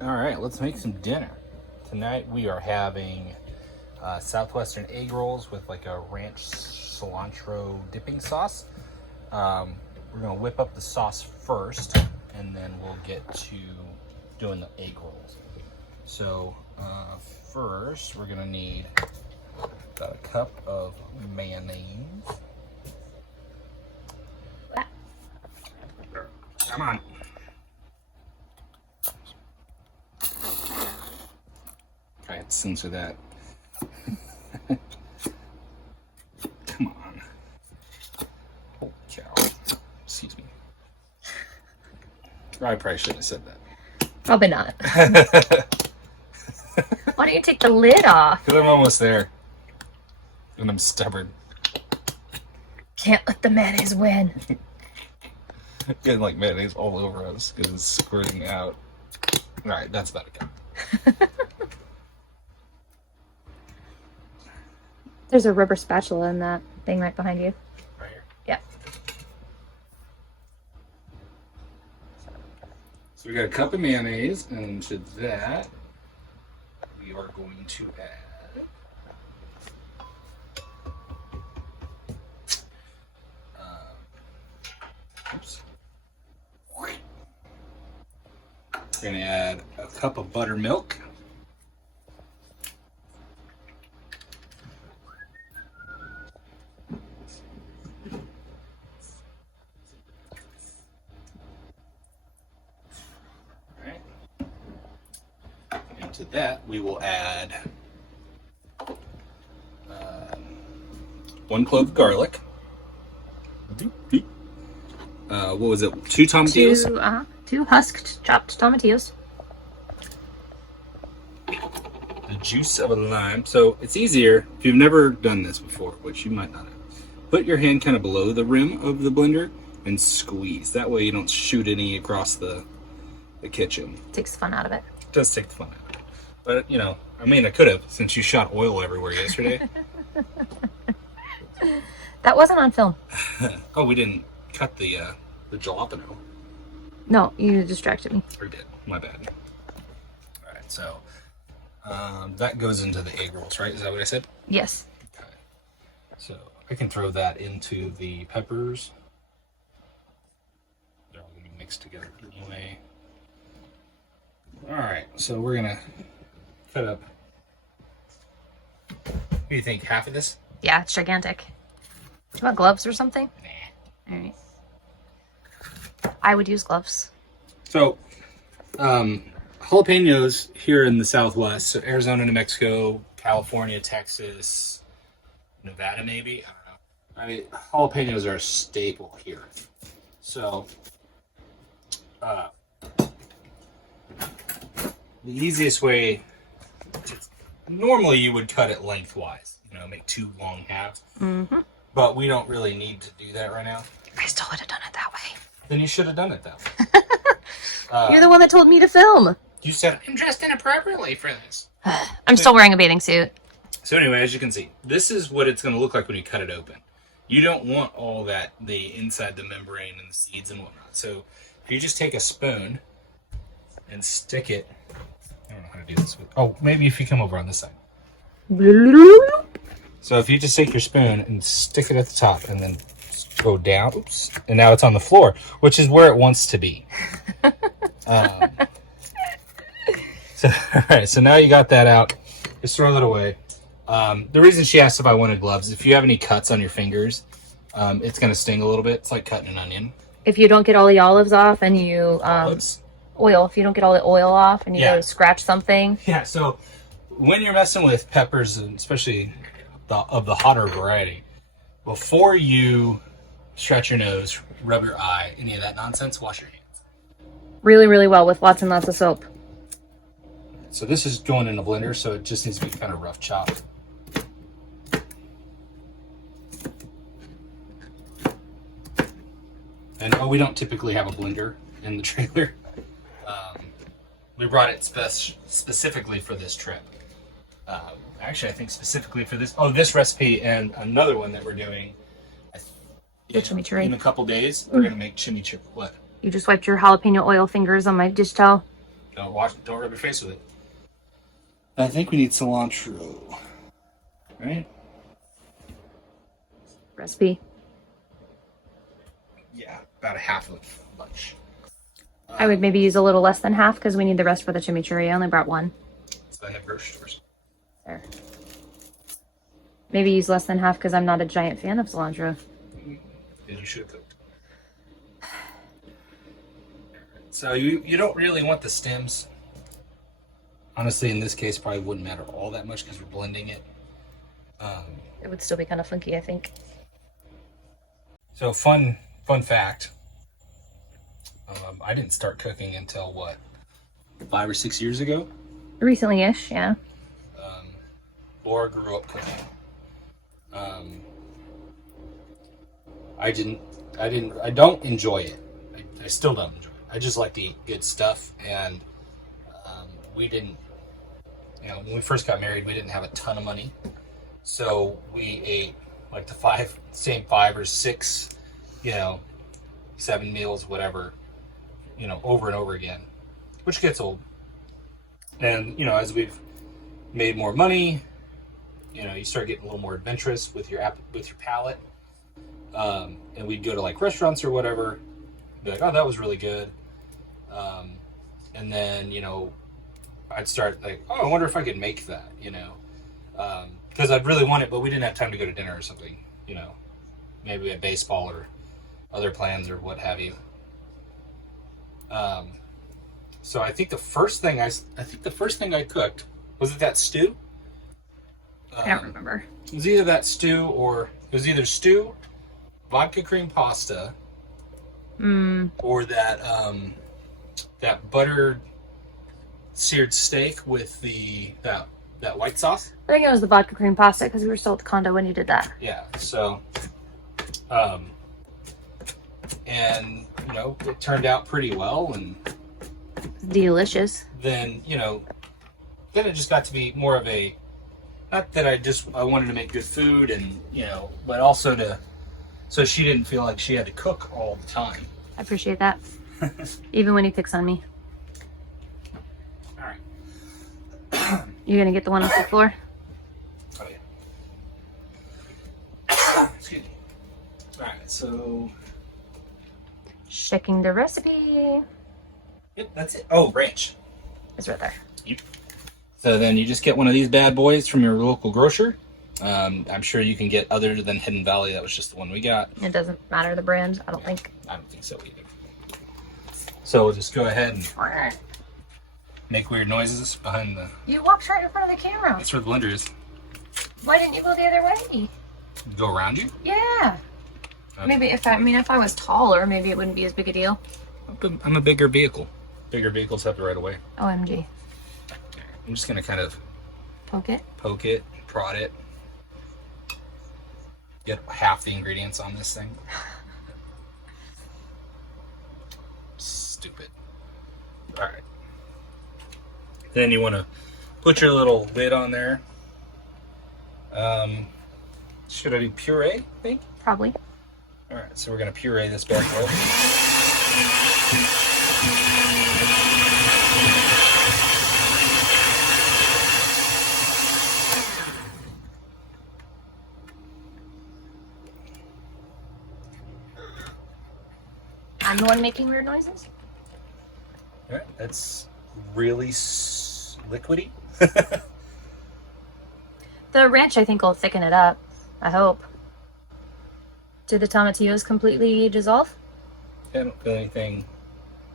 All right, let's make some dinner. Tonight we are having Southwestern egg rolls with like a ranch cilantro dipping sauce. We're gonna whip up the sauce first, and then we'll get to doing the egg rolls. So first, we're gonna need about a cup of mayonnaise. Come on. I had to censor that. Come on. Holy cow. Excuse me. I probably shouldn't have said that. Probably not. Why don't you take the lid off? Because I'm almost there. And I'm stubborn. Can't let the mayonnaise win. Getting like mayonnaise all over us because it's squirting out. Alright, that's about it. There's a rubber spatula in that thing right behind you. Right here. Yeah. So we got a cup of mayonnaise, and to that, we are going to add oops. We're going to add a cup of buttermilk. Alright. And to that, we will add 1 clove of garlic. What was it? 2 tomatillos? Two husked chopped tomatillos. The juice of a lime. So it's easier if you've never done this before, which you might not have. Put your hand kind of below the rim of the blender and squeeze. That way you don't shoot any across the kitchen. Takes the fun out of it. It does take the fun out of it. But, you know, I mean, I could have, since you shot oil everywhere yesterday. That wasn't on film. Oh, we didn't cut the jalapeno. No, you distracted me. Or did. My bad. All right, so that goes into the egg rolls, right? Is that what I said? Yes. Okay. So I can throw that into the peppers. They're all going to be mixed together anyway. All right, so we're going to cut up. What do you think? Half of this? Yeah, it's gigantic. Do you want gloves or something? Nah. All right. I would use gloves. So, jalapenos here in the Southwest, so Arizona, New Mexico, California, Texas, Nevada, maybe. I don't know. I mean, jalapenos are a staple here. So, the easiest way, normally you would cut it lengthwise, you know, make 2 long halves. Mm-hmm. But we don't really need to do that right now. I still would have done it that way. Then you should have done it that way. You're the one that told me to film. You said, I'm dressed inappropriately for this. I'm still wearing a bathing suit. So anyway, as you can see, this is what it's going to look like when you cut it open. You don't want all that, the inside the membrane and the seeds and whatnot. So if you just take a spoon and stick it, I don't know how to do this. Oh, maybe if you come over on this side. So if you just take your spoon and stick it at the top and then go down, oops, and now it's on the floor, which is where it wants to be. So, all right, so now you got that out. Just throw that away. The reason she asked if I wanted gloves, if you have any cuts on your fingers, it's going to sting a little bit. It's like cutting an onion. If you don't get all the olives off and you oil, if you don't get all the oil off and you go to scratch something. Yeah, so when you're messing with peppers, and especially of the hotter variety, before you scratch your nose, rub your eye, any of that nonsense, wash your hands. Really, really well with lots and lots of soap. So this is going in a blender, so it just needs to be kind of rough chopped. And we don't typically have a blender in the trailer. We brought it specifically for this trip. Actually, I think specifically for this recipe and another one that we're doing. Chimichurri. In a couple days, we're gonna make chimichurri. What? You just wiped your jalapeno oil fingers on my dish towel. Don't rub your face with it. I think we need cilantro. Right? Recipe. Yeah, about a half of much. I would maybe use a little less than half because we need the rest for the chimichurri. I only brought one. So I have grocery stores. There. Maybe use less than half because I'm not a giant fan of cilantro. Then you should have cooked. So you don't really want the stems. Honestly, in this case, probably wouldn't matter all that much because we're blending it. It would still be kind of funky, I think. So fun fact. I didn't start cooking until what, 5 or 6 years ago. Recently-ish, yeah. Laura grew up cooking. I don't enjoy it. I still don't enjoy it. I just like to eat good stuff, and we didn't. You know, when we first got married, we didn't have a ton of money, so we ate like the same 5 or 6, 7 meals, whatever, over and over again, which gets old. And as we've made more money, you start getting a little more adventurous with your palate. And we'd go to like restaurants or whatever, be like, oh, that was really good. And then, I'd start like, oh, I wonder if I could make that, because I'd really want it, but we didn't have time to go to dinner or something, maybe we had baseball or other plans or what have you. So I think the first thing I cooked, was it that stew? I don't remember. It was either that stew or it was either stew, vodka cream pasta, or that buttered seared steak with that white sauce. I think it was the vodka cream pasta because we were still at the condo when you did that. Yeah. So, and it turned out pretty well, and Delicious. then then it just got to be more of a, not that I wanted to make good food, and but also so she didn't feel like she had to cook all the time. I appreciate that. Even when he picks on me. All right. You're gonna get the one off the floor? Oh yeah. Excuse me. All right, so Checking the recipe. yep, that's it. Oh, ranch. It's right there. Yep. So then you just get one of these bad boys from your local grocer. I'm sure you can get other than Hidden Valley. That was just the one we got. It doesn't matter the brand, I don't think. I don't think so either. So we'll just go ahead and make weird noises behind the. You walked right in front of the camera. That's where the blender is. Why didn't you go the other way? Go around you? Yeah. Okay. Maybe if I was taller, maybe it wouldn't be as big a deal. I'm a bigger vehicle. Bigger vehicles have the right of way. OMG. I'm just gonna kind of Poke it. prod it. Get half the ingredients on this thing. Stupid. All right. Then you want to put your little lid on there. Should I do puree, I think? Probably. All right, so we're gonna puree this bad boy. I'm the one making weird noises? All right, that's really liquidy. The ranch, I think, will thicken it up. I hope. Did the tomatillos completely dissolve? I don't feel anything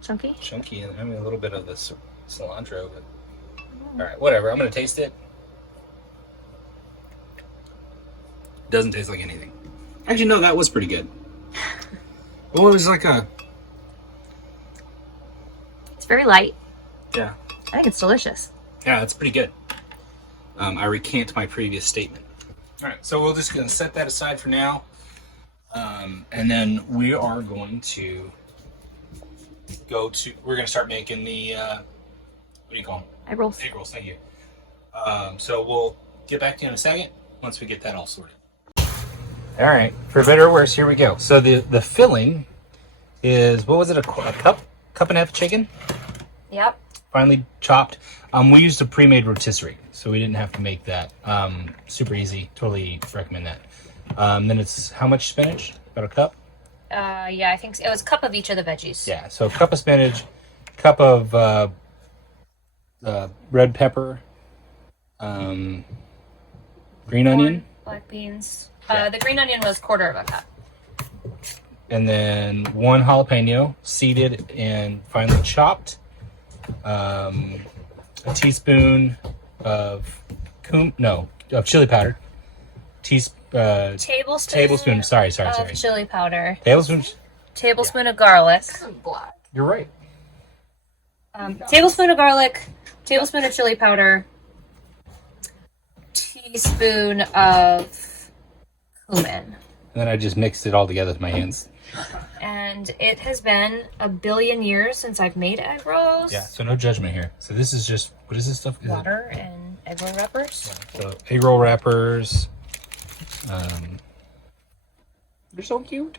Chunky? chunky in. I mean, a little bit of the cilantro, but all right, whatever. I'm gonna taste it. Doesn't taste like anything. Actually, no, that was pretty good. Well, it was like a. It's very light. Yeah. I think it's delicious. Yeah, it's pretty good. I recant my previous statement. All right, so we're just gonna set that aside for now, and then we are going to We're gonna start making the. What do you call them? Egg rolls. Egg rolls. Thank you. So we'll get back to you in a second once we get that all sorted. All right, for better or worse, here we go. So the filling is, what was it? A cup and a half of chicken. Yep. finely chopped. We used a pre-made rotisserie, so we didn't have to make that. Super easy. Totally recommend that. Then it's how much spinach? About a cup? Yeah, I think it was a cup of each of the veggies. Yeah, so a cup of spinach, cup of red pepper, green onion, Black beans. Yeah. The green onion was quarter of a cup. and then one jalapeno, seeded and finely chopped. A teaspoon of chili powder. Tablespoon. Sorry. Of chili powder. Tablespoon of garlic. You're right. Tablespoon of garlic. Tablespoon of chili powder. Teaspoon of cumin. And then I just mixed it all together with my hands. And it has been a billion years since I've made egg rolls. Yeah, so no judgment here. So this is just, what is this stuff? Water and egg roll wrappers. So egg roll wrappers. They're so cute.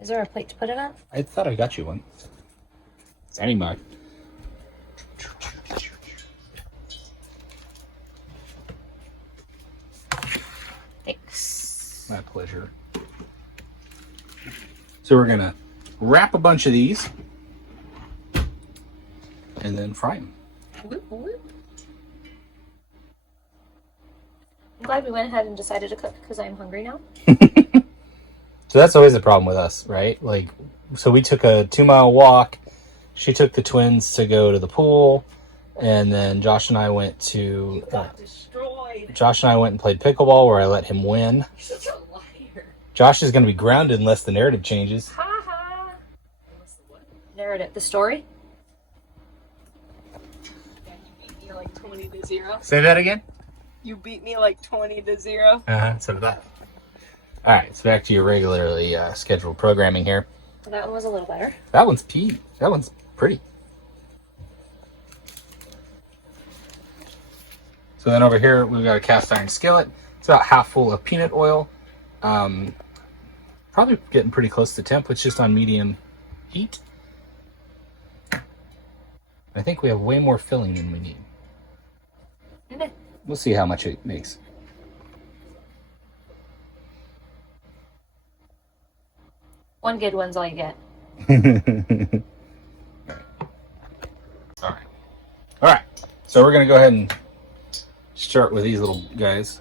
Is there a plate to put it on? I thought I got you one. Sandy Mark. Thanks. My pleasure. So we're gonna wrap a bunch of these and then fry them. Whoop, whoop. I'm glad we went ahead and decided to cook because I'm hungry now. So that's always the problem with us, right? Like, so we took a 2-mile walk. She took the twins to go to the pool, and then Josh and I went to. Josh and I went and played pickleball, where I let him win. Such a liar. Josh is going to be grounded unless the narrative changes. Ha ha. Narrative. The story? Yeah, you beat me like 20-0. Say that again. You beat me like 20-0. So did that. All right, so back to your regularly scheduled programming here. Well, that one was a little better. That one's That one's pretty. So then over here, we've got a cast iron skillet. It's about half full of peanut oil. Probably getting pretty close to temp. It's just on medium heat. I think we have way more filling than we need. Okay. We'll see how much it makes. One good one's all you get. All right. So we're gonna go ahead and start with these little guys.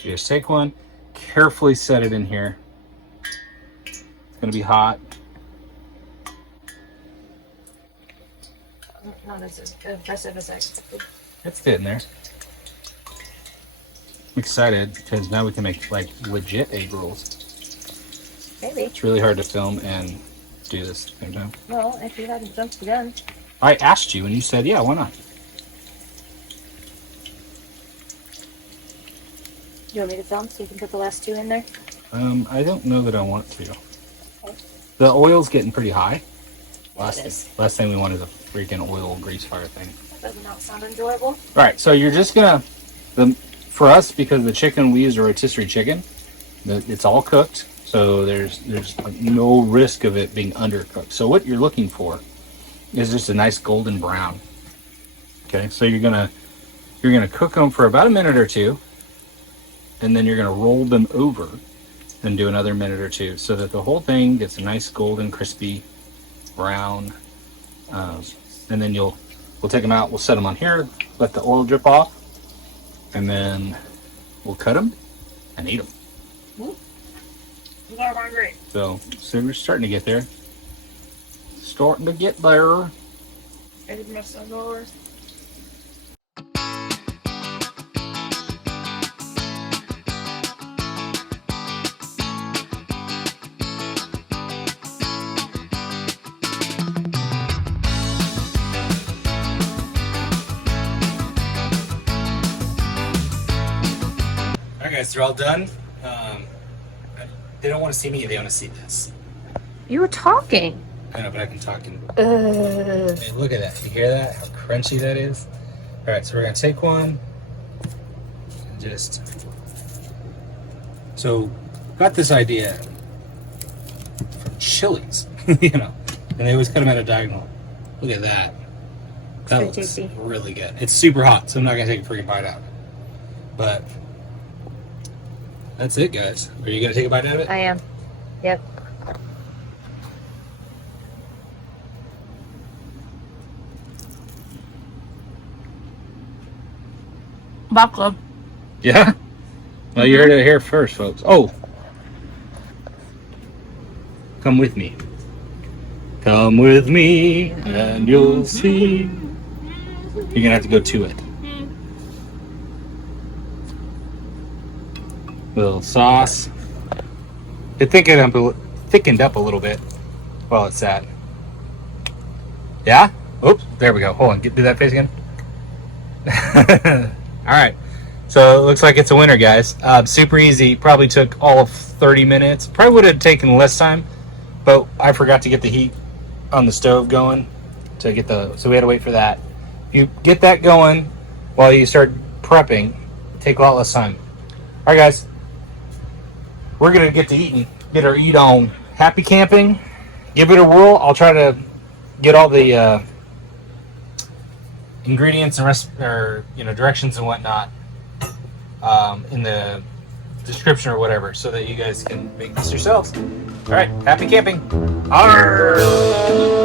You just take one, carefully set it in here. It's gonna be hot. Not as impressive as I expected. It's getting there. I'm excited because now we can make like legit egg rolls. Maybe. It's really hard to film and do this at the same time. Well, if you hadn't jumped the gun. I asked you and you said, yeah, why not? You want me to film so you can put the last two in there? I don't know that I want to. The oil's getting pretty high. Last thing we want is a freaking oil grease fire thing. That does not sound enjoyable. All right, so you're just gonna, for us, because the chicken we use a rotisserie chicken, it's all cooked, so there's like no risk of it being undercooked. So what you're looking for is just a nice golden brown. Okay, so you're gonna cook them for about a minute or two, and then you're gonna roll them over and do another minute or two, so that the whole thing gets a nice golden, crispy brown. And then we'll take them out. We'll set them on here, let the oil drip off, and then we'll cut them and eat them. I'm hungry. So we're starting to get there. Starting to get there. Ready for my sunflowers? Alright guys, they're all done. They don't want to see me, they want to see this. You were talking. I know, but I can talk in. Hey, look at that. You hear that? How crunchy that is? Alright, so we're going to take one. And just. So, got this idea from Chili's. You know, And they always cut them at a diagonal. Look at that. That Very looks tasty. really good. It's super hot, so I'm not gonna take a freaking bite out of it. But that's it, guys. Are you gonna take a bite out of it? I am. Yep. Back club. Yeah. Well, you heard it here first, folks. Oh, come with me. Come with me, and you'll see. You're gonna have to go to it. Little sauce. It thickened up a little bit while it sat. Yeah? Oops, there we go. Hold on, do that face again. All right. So it looks like it's a winner, guys. Super easy. Probably took all of 30 minutes. Probably would have taken less time, but I forgot to get the heat on the stove going to get so we had to wait for that. You get that going while you start prepping, take a lot less time. All right, guys. We're going to get to eating, get our eat on. Happy camping. Give it a whirl. I'll try to get all the ingredients and directions and whatnot in the description or whatever, so that you guys can make this yourselves. All right, happy camping. Arr!